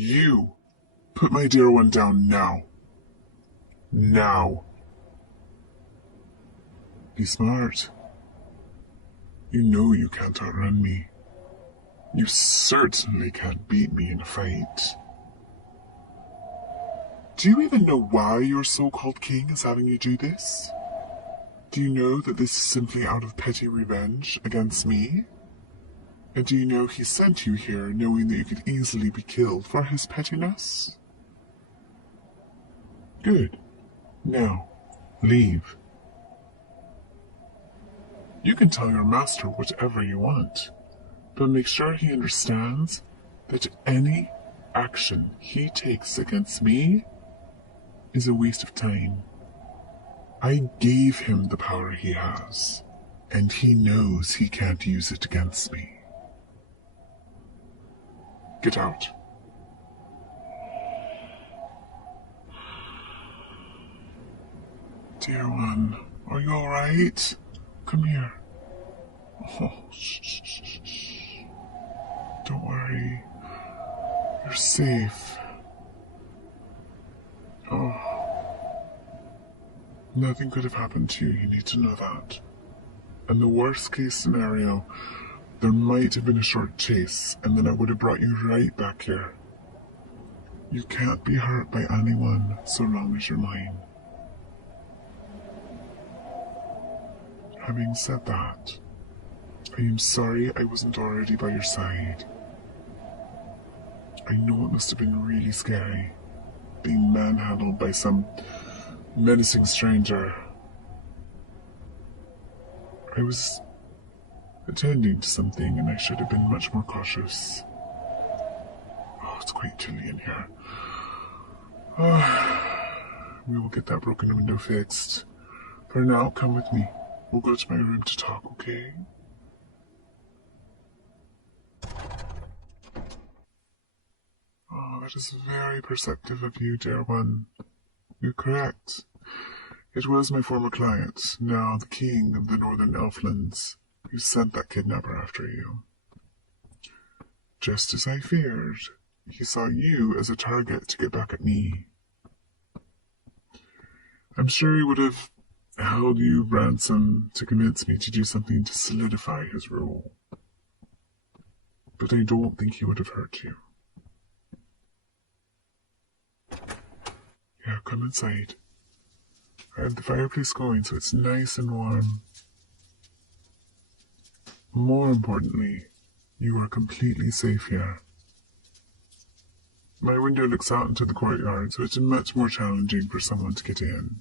You! Put my dear one down now. Now. Be smart. You know you can't outrun me. You certainly can't beat me in a fight. Do you even know why your so-called king is having you do this? Do you know that this is simply out of petty revenge against me? And do you know he sent you here knowing that you could easily be killed for his pettiness? Good. Now, leave. You can tell your master whatever you want, but make sure he understands that any action he takes against me is a waste of time. I gave him the power he has, and he knows he can't use it against me. Get out. Dear one, are you alright? Come here. Oh, shh. Don't worry. You're safe. Oh. Nothing could have happened to you need to know that. In the worst case scenario, there might have been a short chase, and then I would have brought you right back here. You can't be hurt by anyone so long as you're mine. Having said that, I am sorry I wasn't already by your side. I know it must have been really scary, being manhandled by some menacing stranger. I was attending to something and I should have been much more cautious. Oh, it's quite chilly in here. We will get that broken window fixed. For now, come with me. We'll go to my room to talk, okay? Oh, that is very perceptive of you, dear one. You're correct. It was my former client, now the king of the Northern Elflands, who sent that kidnapper after you. Just as I feared, he saw you as a target to get back at me. I'm sure he would have held you ransom to convince me to do something to solidify his rule. But I don't think he would have hurt you. Yeah, come inside. I have the fireplace going so it's nice and warm. More importantly, you are completely safe here. My window looks out into the courtyard, so it's much more challenging for someone to get in.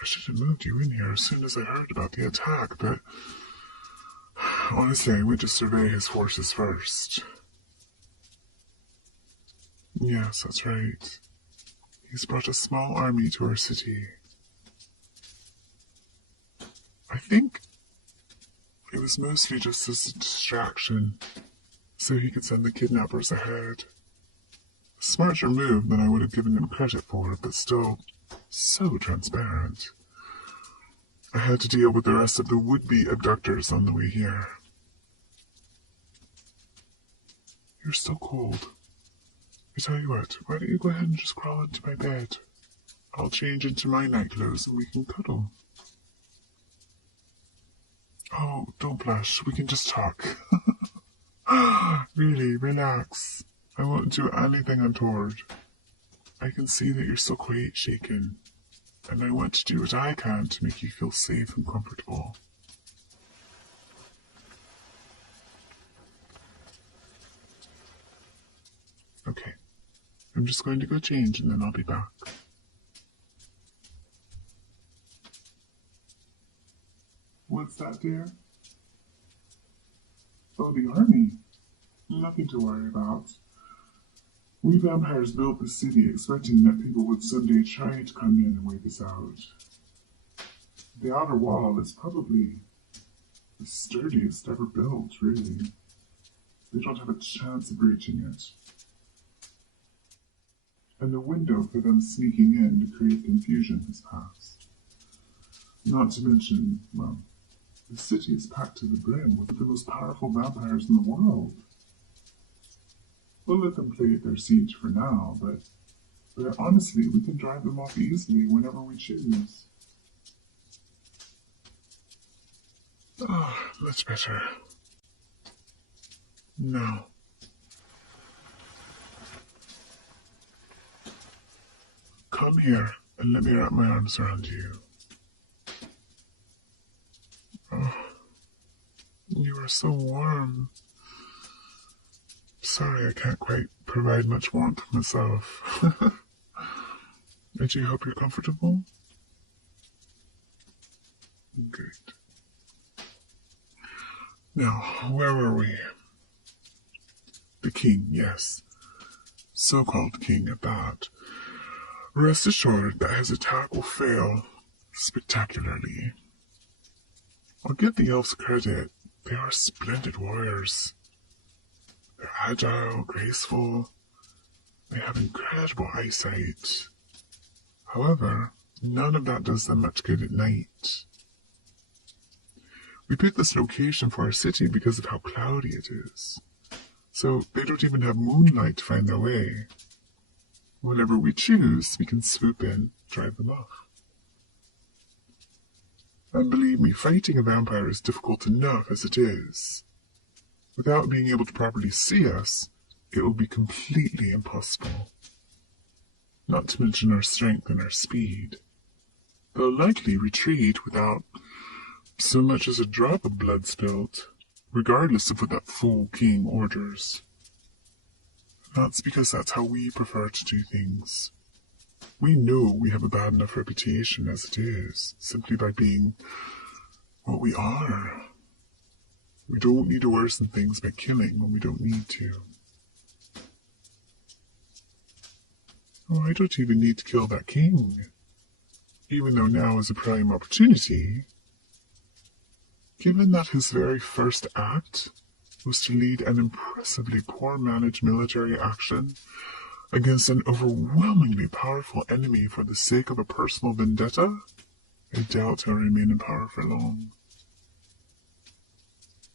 I should have moved you in here as soon as I heard about the attack, but honestly, I went to survey his forces first. Yes, that's right. He's brought a small army to our city. I think it was mostly just as a distraction, so he could send the kidnappers ahead. A smarter move than I would have given him credit for, but still so transparent. I had to deal with the rest of the would-be abductors on the way here. You're still cold. I tell you what, why don't you go ahead and just crawl into my bed? I'll change into my night clothes and we can cuddle. Oh, don't blush, we can just talk. Really, relax. I won't do anything untoward. I can see that you're still quite shaken, and I want to do what I can to make you feel safe and comfortable. Okay, I'm just going to go change and then I'll be back. What's that, dear? Oh, the army. Nothing to worry about. We vampires built the city expecting that people would someday try to come in and wipe us out. The outer wall is probably the sturdiest ever built, really. They don't have a chance of breaching it. And the window for them sneaking in to create confusion has passed. Not to mention, well, the city is packed to the brim with the most powerful vampires in the world. We'll let them play at their siege for now, but honestly, we can drive them off easily whenever we choose. Ah, much better. Now, come here and let me wrap my arms around you. Oh, you are so warm. Sorry, I can't quite provide much warmth myself. I do hope you're comfortable. Good. Now, where were we? The king, yes. So-called king at that. Rest assured that his attack will fail spectacularly. I'll give the elves credit. They are splendid warriors. They're agile, graceful. They have incredible eyesight. However, none of that does them much good at night. We picked this location for our city because of how cloudy it is. So they don't even have moonlight to find their way. Whenever we choose, we can swoop in, drive them off. And believe me, fighting a vampire is difficult enough as it is. Without being able to properly see us, it will be completely impossible. Not to mention our strength and our speed. They'll likely retreat without so much as a drop of blood spilled, regardless of what that fool king orders. That's because that's how we prefer to do things. We know we have a bad enough reputation as it is, simply by being what we are. We don't need to worsen things by killing when we don't need to. Oh, I don't even need to kill that king, even though now is a prime opportunity. Given that his very first act was to lead an impressively poor-managed military action against an overwhelmingly powerful enemy for the sake of a personal vendetta, I doubt he'll remain in power for long.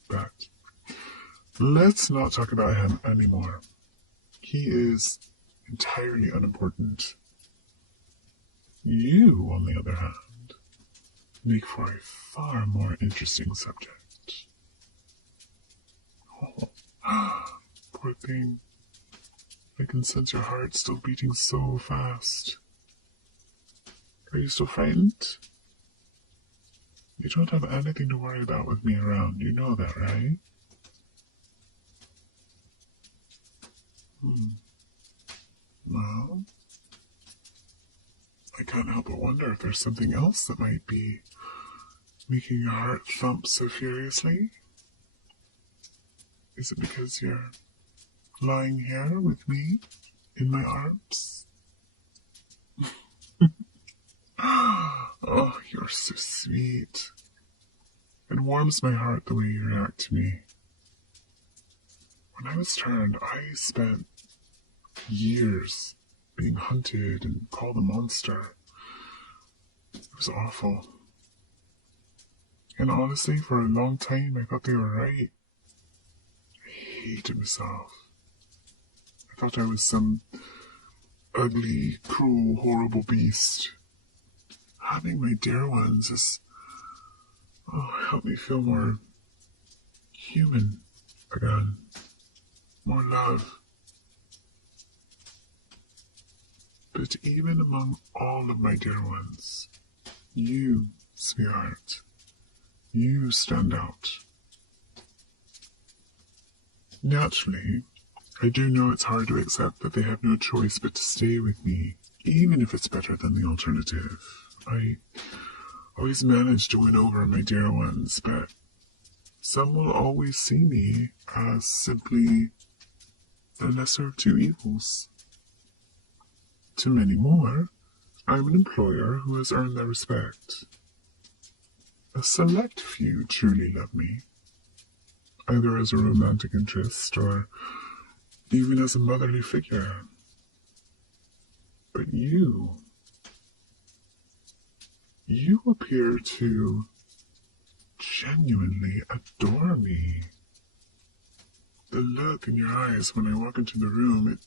But let's not talk about him anymore. He is entirely unimportant. You, on the other hand, make for a far more interesting subject. Oh, poor thing. I can sense your heart still beating so fast. Are you still frightened? You don't have anything to worry about with me around, you know that, right? Well, I can't help but wonder if there's something else that might be making your heart thump so furiously. Is it because you're lying here with me in my arms? Oh, you're so sweet. It warms my heart the way you react to me. When I was turned, I spent years being hunted and called a monster. It was awful. And honestly, for a long time, I thought they were right. I hated myself. I thought I was some ugly, cruel, horrible beast. Having my dear ones has helped me feel more human again. More love. But even among all of my dear ones, you, sweetheart, you stand out. Naturally, I do know it's hard to accept that they have no choice but to stay with me, even if it's better than the alternative. I always manage to win over my dear ones, but some will always see me as simply the lesser of two evils. To many more, I'm an employer who has earned their respect. A select few truly love me, either as a romantic interest or even as a motherly figure. But you appear to genuinely adore me. The look in your eyes when I walk into the room, it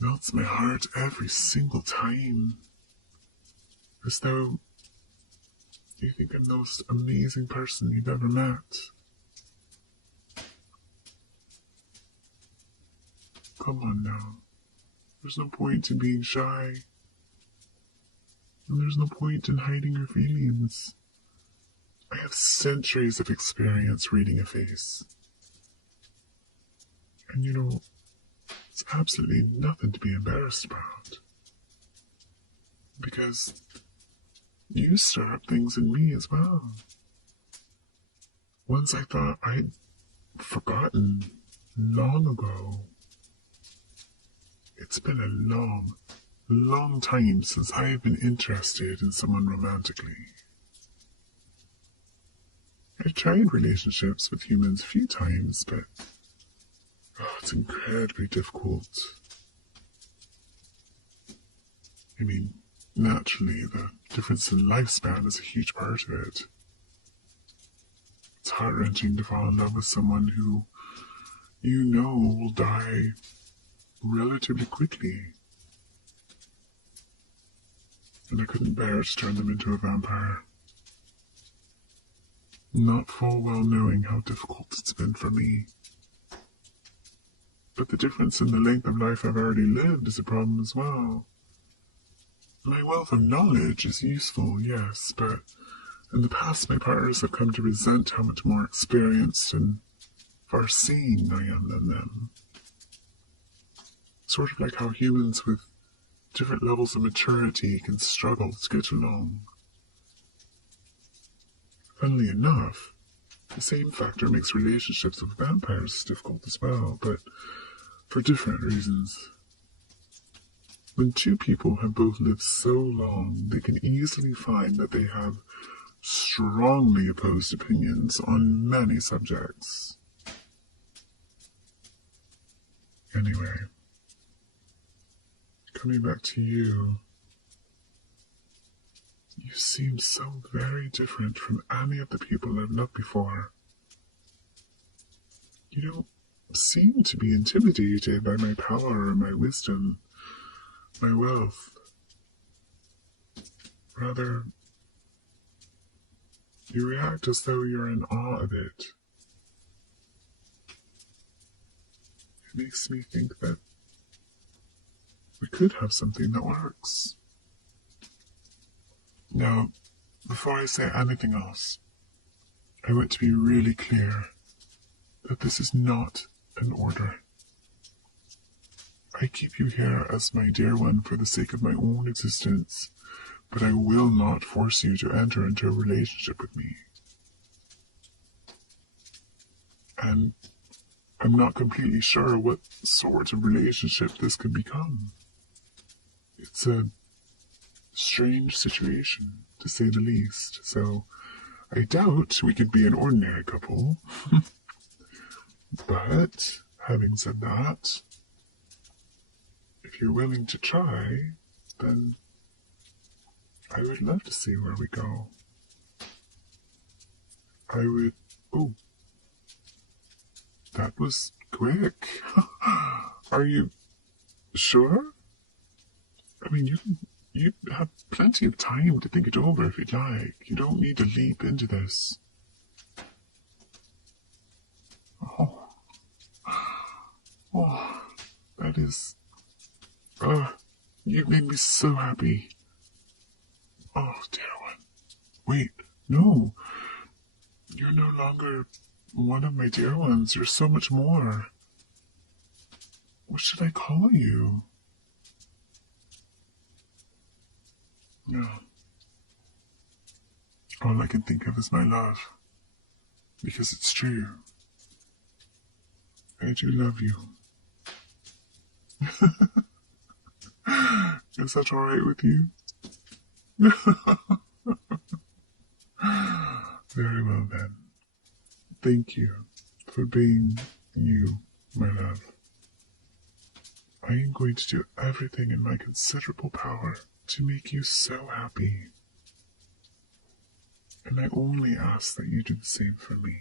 melts my heart every single time. As though you think I'm the most amazing person you've ever met. Come on now. There's no point in being shy. And there's no point in hiding your feelings. I have centuries of experience reading a face. And you know, it's absolutely nothing to be embarrassed about. Because you stir up things in me as well. Ones I thought I'd forgotten long ago. It's been a long, long time since I have been interested in someone romantically. I've tried relationships with humans a few times, but it's incredibly difficult. I mean, naturally, the difference in lifespan is a huge part of it. It's heart-wrenching to fall in love with someone who you know will die relatively quickly. And I couldn't bear to turn them into a vampire. Not full well knowing how difficult it's been for me. But the difference in the length of life I've already lived is a problem as well. My wealth of knowledge is useful, yes, but in the past my partners have come to resent how much more experienced and far-seeing I am than them. Sort of like how humans with different levels of maturity can struggle to get along. Funnily enough, the same factor makes relationships with vampires difficult as well, but for different reasons. When two people have both lived so long, they can easily find that they have strongly opposed opinions on many subjects. Anyway, coming back to you, you seem so very different from any of the people I've loved before. You don't seem to be intimidated by my power or my wisdom, my wealth. Rather, you react as though you're in awe of it. It makes me think that we could have something that works. Now, before I say anything else, I want to be really clear that this is not an order. I keep you here as my dear one for the sake of my own existence, but I will not force you to enter into a relationship with me. And I'm not completely sure what sort of relationship this could become. It's a strange situation, to say the least, so I doubt we could be an ordinary couple. But, having said that, if you're willing to try, then I would love to see where we go. I would... Oh, that was quick. Are you sure? I mean, you have plenty of time to think it over if you'd like. You don't need to leap into this. Oh, that is... you've made me so happy. Oh, dear one. Wait, no. You're no longer one of my dear ones. You're so much more. What should I call you? No. All I can think of is my love. Because it's true. I do love you. Is that alright with you? Very well then. Thank you for being you, my love. I am going to do everything in my considerable power to make you so happy. And I only ask that you do the same for me.